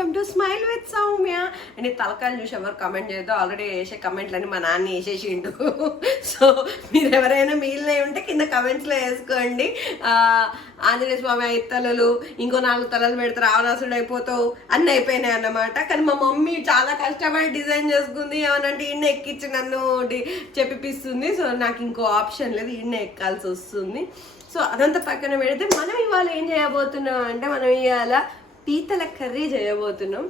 Welcome to smile with Soumya. And తలకాయలు చూసి ఎవరు comment చేయదో already వేసే కమెంట్లని మా నాన్న వేసేసిండు. సో మీరు ఎవరైనా మిగిలిన ఉంటే కింద కమెంట్స్లో వేసుకోండి. ఆంజనేయ స్వామి ఐదు తలలు ఇంకో నాలుగు తలలు పెడితే రావణాసుడు అయిపోతావు. అన్నీ అయిపోయినాయి అన్నమాట. కానీ మా మమ్మీ చాలా కష్టపడి డిజైన్ చేసుకుంది. ఏమనంటే ఈయన ఎక్కించి నన్ను చెప్పిపిస్తుంది. సో నాకు ఇంకో ఆప్షన్ లేదు. ఈయన ఎక్కాల్సి వస్తుంది. సో అదంతా పక్కన పెడితే మనం ఇవాళ ఏం చేయబోతున్నాం అంటే మనం ఇవాళ పీతల కర్రీ చేయబోతున్నాం.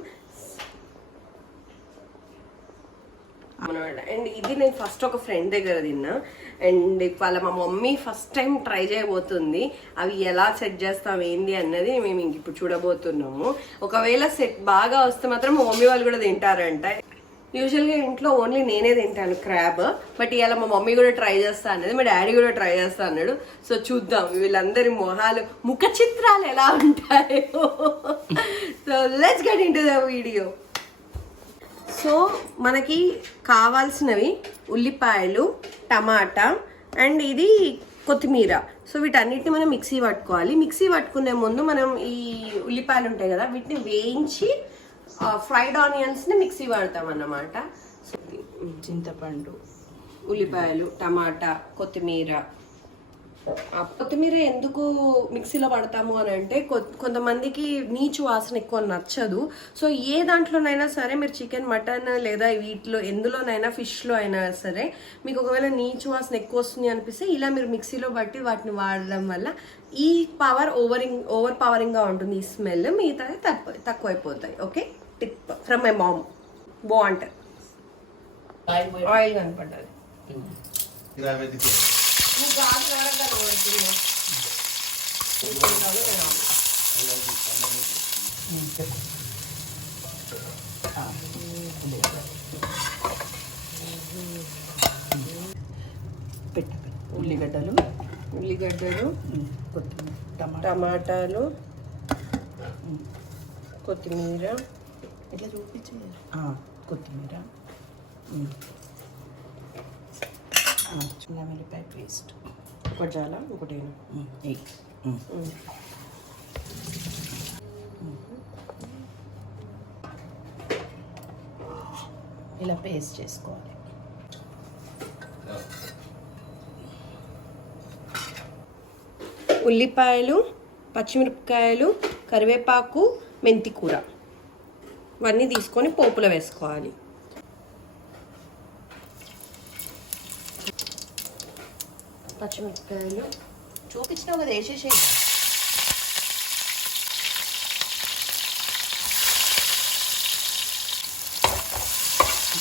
అనమాట అండ్ ఇది నేను ఫస్ట్ ఒక ఫ్రెండ్ దగ్గర తిన్నా. అండ్ ఇవాళ మా మమ్మీ ఫస్ట్ టైం ట్రై చేయబోతుంది. అవి ఎలా సెట్ చేస్తాం ఏంది అన్నది మేము ఇంక ఇప్పుడు చూడబోతున్నాము. ఒకవేళ సెట్ బాగా వస్తే మాత్రం మా మమ్మీ వాళ్ళు కూడా తింటారంట. యూజువల్గా ఇంట్లో ఓన్లీ నేనే తింటాను క్రాబ్ బట్ ఇవాళ మా మమ్మీ కూడా ట్రై చేస్తా అన్నది మా డాడీ కూడా ట్రై చేస్తా అన్నాడు. సో చూద్దాం వీళ్ళందరి మొహాలు ముఖ చిత్రాలు ఎలా ఉంటాయో. So let's get into the video so మనకి కావాల్సినవి ఉల్లిపాయలు టమాటా అండ్ ఇది కొత్తిమీర. సో వీటన్నిటిని మనం మిక్సీ పట్టుకోవాలి. మిక్సీ పట్టుకునే ముందు మనం ఈ ఉల్లిపాయలు ఉంటాయి కదా వీటిని వేయించి ఫ్రైడ్ ఆనియన్స్ని మిక్సీ పడతాం అన్నమాట చింతపండు. ఉల్లిపాయలు టమాటా కొత్తిమీర. కొత్తిమీర ఎందుకు మిక్సీలో పడతాము అని అంటే కొ- కొంతమందికి నీచు వాసన ఎక్కువ నచ్చదు. సో ఏ దాంట్లోనైనా సరే మీరు చికెన్ మటన్ లేదా వీటిలో ఎందులోనైనా ఫిష్లో అయినా సరే మీకు ఒకవేళ నీచు వాసన ఎక్కువ వస్తుంది అనిపిస్తే ఇలా మీరు మిక్సీలో బట్టి వాటిని వాడడం వల్ల ఈ పవర్ ఓవరింగ్ ఓవర్ పవరింగ్గా ఉంటుంది. ఈ స్మెల్ మిగతాది తక్కువ తక్కువైపోతాయి. Okay? Tip from my mom. బాగుంటుంది ఆయిల్ కనపడ్డది. ఉల్లిగడ్డలు ఉల్లిగడ్డలు టమాటాలు కొత్తిమీర. ఇట్లా చూపించి కొత్తిమీర. చిన్న వెల్లిపాయ పేస్ట్. ఒకటి చాలా ఒకటి ఎగ్ ఇలా పేస్ట్ చేసుకోవాలి. ఉల్లిపాయలు పచ్చిమిరపకాయలు కరివేపాకు మెంతి కూర ఇవన్నీ తీసుకొని పోపులో వేసుకోవాలి. పచ్చిమిరపకాయలు. చూపించినావు కదా వేసేసేయండి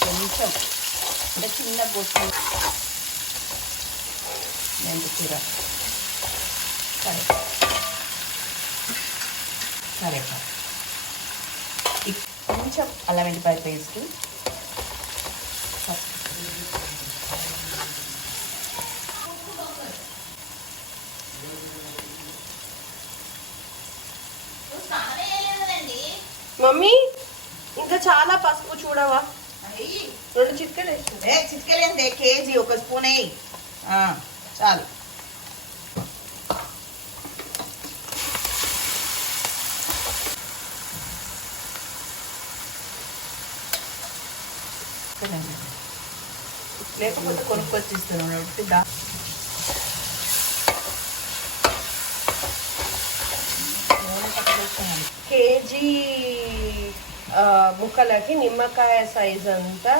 కొంచెం అంటే చిన్న బొట్టు మెంతి సరే. సరే. కొంచెం అల్లం వెల్లిపాయ పేస్ట్ మమ్మీ ఇంకా చాలా పసుపు చూడవా? రెండు చిక్కలు వేసి ఏ చిటికెలేందే కేజీ? ఒక స్పూన్ వేయి ఆ, చాలు. లేకపోతే కొనుక్కొచ్చి కాబట్టి దా. కేజీ ముక్కలకి నిమ్మకాయ సైజ్ అంతా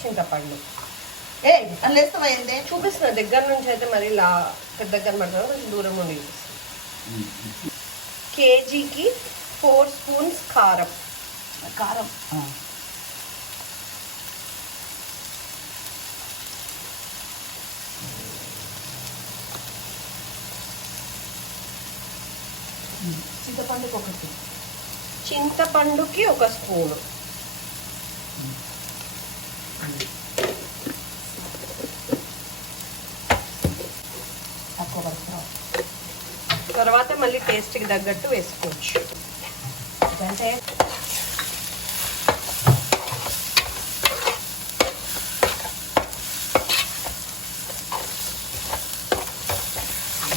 చింతపండు. ఏ అందులో వేస్తావా ఏందే? చూపిస్తున్న. దగ్గర నుంచి అయితే మరి లా దగ్గర పడుతుంది కొంచెం దూరం చూపిస్తున్నా. కేజీకి ఫోర్ స్పూన్స్ కారం. కారం. చింతపండుకి ఒకటి. చింతపండుకి ఒక స్పూను. తక్కువ తర్వాత మళ్ళీ టేస్ట్కి తగ్గట్టు వేసుకోవచ్చు. అంటే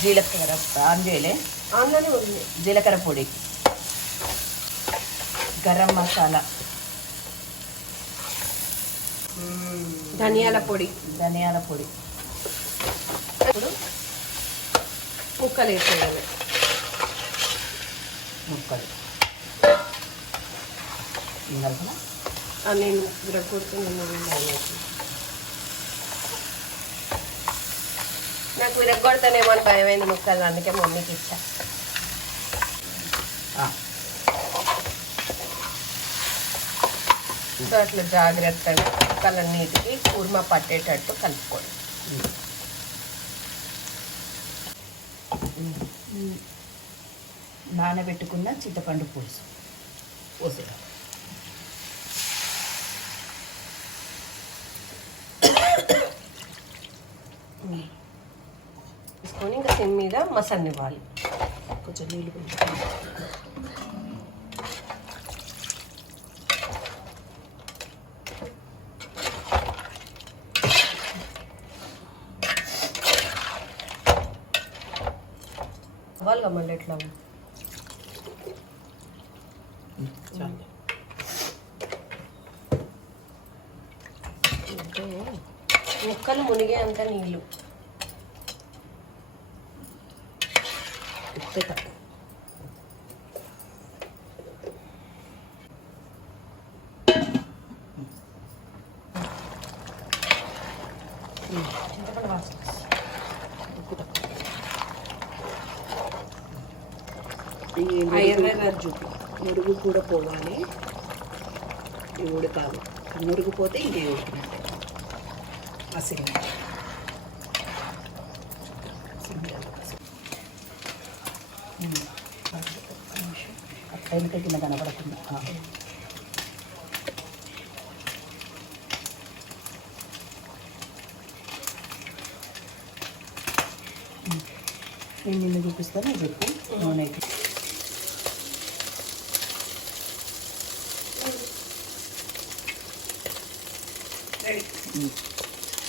జీలకర్ర ఆన్ చేయలే ఆన్లోనే ఉంది. జీలకర్ర పొడి. గరం మసాలా. ధనియాల పొడి. ధనియాల పొడి. ఇప్పుడు ముక్కలు. వేసేయాలి ముక్కలు నేను విరగొడుతున్నాను నాకు విరగొడతానేమో అని భయమైంది ముక్కలు అందుకే మమ్మీకి ఇచ్చా. సో అట్లా జాగ్రత్తగా ముక్కలన్నిటికి కూర్మ పట్టేటట్టు కలుపుకోండి. నానబెట్టుకున్న చింతపండు పులుసు. పోసేయాలి. తీసుకొని ఇంకా సిమ్ మీద మసన్నివ్వాలి కొంచెం నీళ్ళు పోయి మళ్ళీ ఎట్లా? ముక్కలు మునిగే అంత నీళ్ళు. ఉప్పు తక్కువ చింతపండు వాసన. ఎర్ర చూపి మురుగు కూడా పోవాలి ఇది ఉడకాలి మురుగు పోతే ఇంకే ఉడికినట్టే అసలు వెనుక కింద కనపడకుండా ఆ. నేను నిన్ను చూపిస్తాను చెప్పు నూనె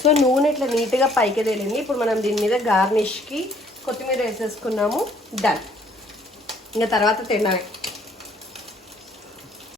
సో నూనె ఇట్లా నీట్గా పైకి తేలింది. ఇప్పుడు మనం దీని మీద గార్నిష్కి కొత్తిమీర వేసేసుకున్నాము. డన్ ఇంకా తర్వాత తినడానికి